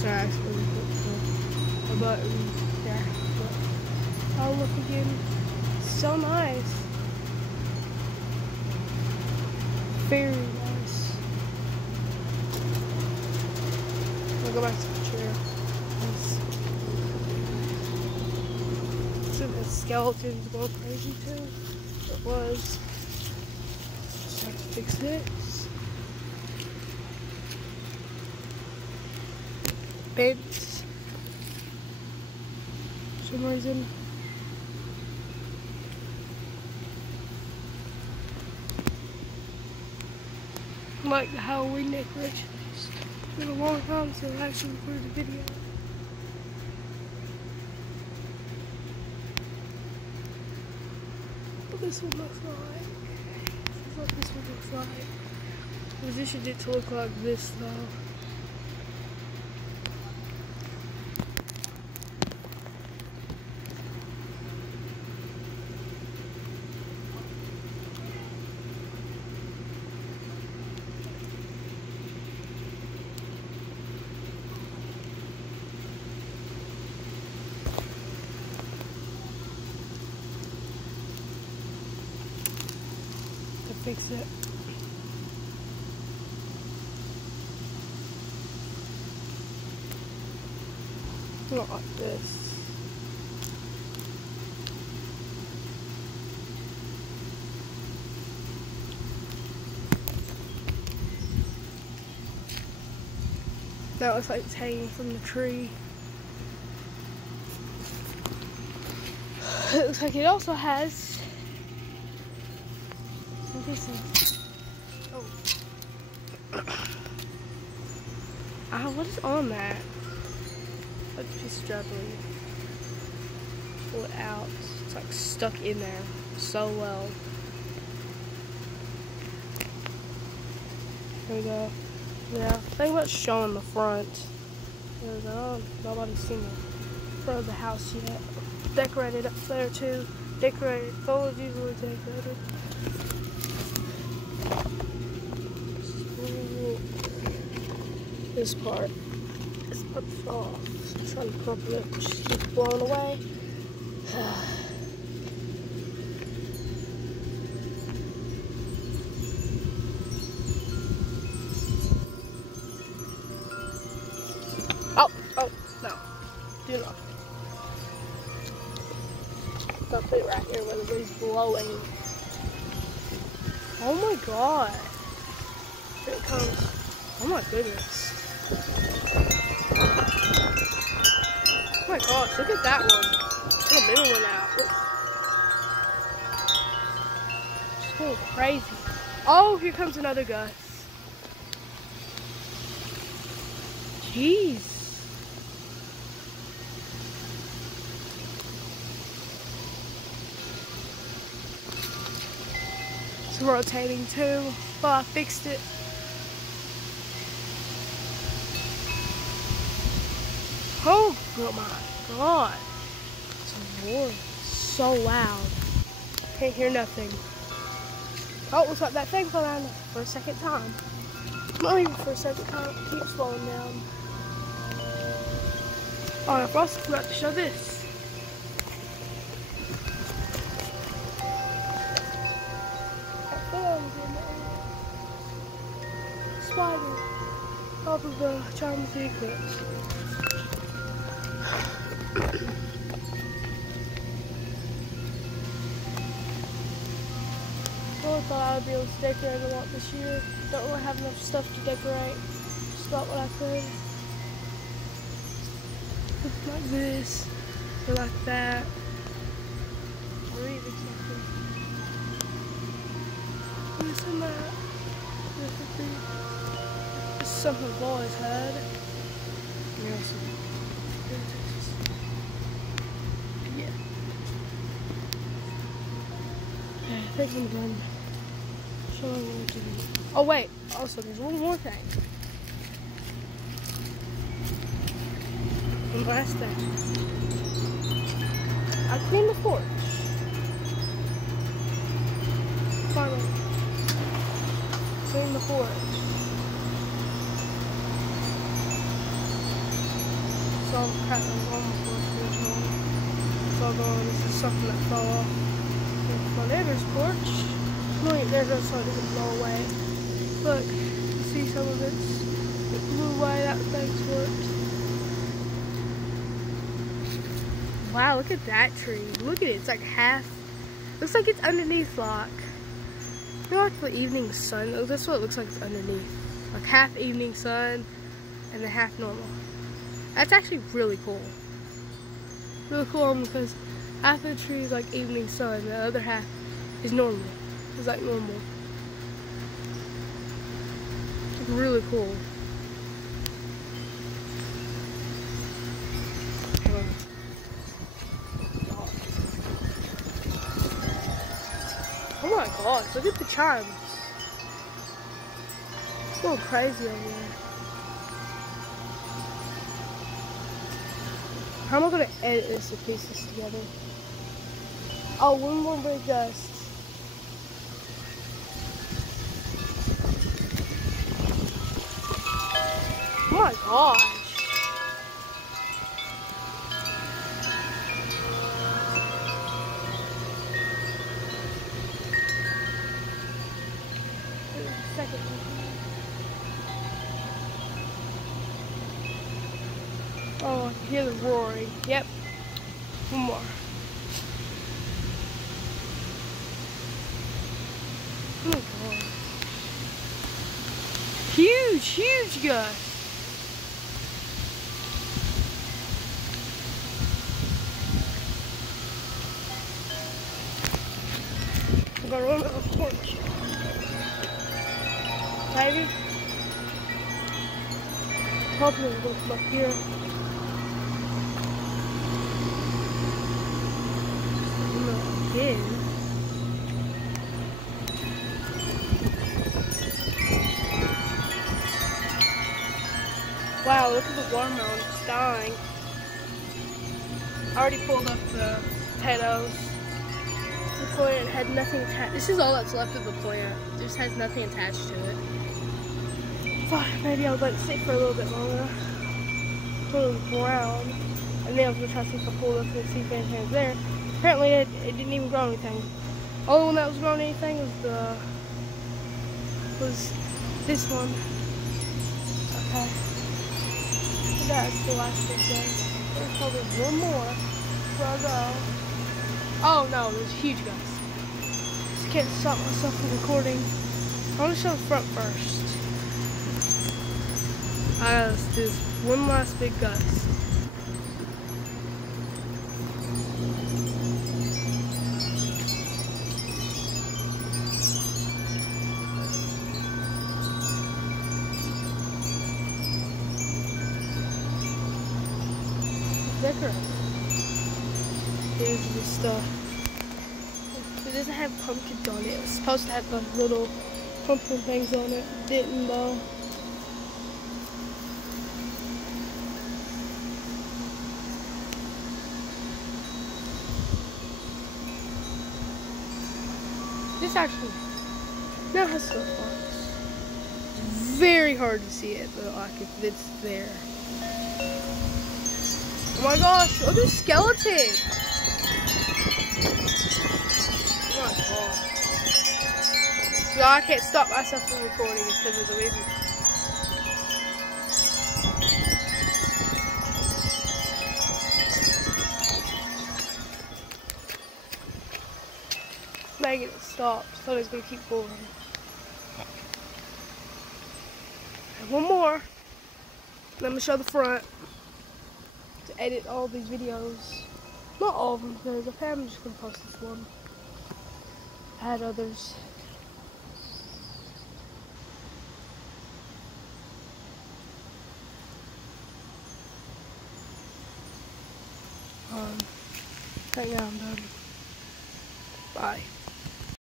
Sorry, I accidentally put a button there. But oh, look again. So nice. Very nice. I'll go back to the chair. So the skeleton's going crazy too. It was. Just have to fix this. Beds. For some reason. I like the Halloween decorations. It's been a long time since I actually recorded a video. What this one looks like. This is what this one looks like. I positioned it to look like this though. Fix it. Not like this. That looks like it's hanging from the tree. It looks like it also has what is on that? Let's just struggling. Pull it out. It's like stuck in there so well. There we go. Yeah, think about showing the front. There we go. Nobody's seen the front of the house yet. Decorated up there too. Decorated. Photos usually decorated. This part's off. I'm trying to crumple it, just keep blowing away. Oh, no. Do not. I'll put it right here where the wind's blowing. Oh my god. Here it comes. Oh my goodness. Oh my gosh, look at that one. Look at the middle one out. It's going crazy. Oh, here comes another gust. Jeez. It's rotating too, but I fixed it. Oh my god. It's so loud. Can't hear nothing. Oh, it looks like that thing fell down for a second time. Not even for a second time. It keeps slowing down. Oh, I also forgot to show this. Spider. Off of the Charm Secrets. I thought I would be able to decorate a lot this year. Don't really have enough stuff to decorate. Just about what I could. Like this, or like that, or even something. This and that. This is something I've always had. Yeah. I think I'm done showing what to do. Oh wait, also there's one more thing. One last thing. I cleaned the porch. Finally. Cleaned the porch. all kind of almost original. It's all gone. This is something that fell off my neighbor's porch. Wait, there goes so it doesn't blow away. Look, you see some of it blew away. That thing's worked. Wow, look at that tree. Look at it. It's like half. Looks like it's underneath like. You know, like the evening sun. That's what it looks like it's underneath. Like half evening sun and then half normal. That's actually really cool. Really cool because half of the tree is like evening sun, the other half is normal. It's like normal. It's really cool. Oh my gosh, look at the chimes. It's going crazy over there. How am I going to edit this to piece this together? Oh, one more big gust. Oh my gosh. Second. Oh, I can hear the roaring. Yep. One more. Oh my god. Huge, huge gust. I'm gonna run up the porch. Maybe. Hopefully it'll go from up here. Again. Wow, look at the watermelon, it's dying. I already pulled up the potatoes. The plant had nothing attached. This is all that's left of the plant. It just has nothing attached to it. But maybe I'll let it sit for a little bit longer. Put it brown. And then I was going to try to see if I pulled up and see if anything was there. Apparently it didn't even grow anything. The only one that was growing anything was this one. Okay. That's the last big one. There's probably one more before I go. Oh no, there's a huge gust. Just can't stop myself from recording. I want to show the front first. Let's do this one last big gust. Decorate. Here's the stuff. It doesn't have pumpkins on it. It was supposed to have the little pumpkin things on it. It didn't though. This actually now has stuff on it. It's very hard to see it, but like if it's there. Oh my gosh, look at the skeleton! Oh my god. So I can't stop myself from recording because of the reason. Making it stop, so it's gonna keep going. And one more. Then I'm gonna show the front. To edit all these videos. Not all of them, because I'm just going to post this one. Add others. Right now I'm done. Bye.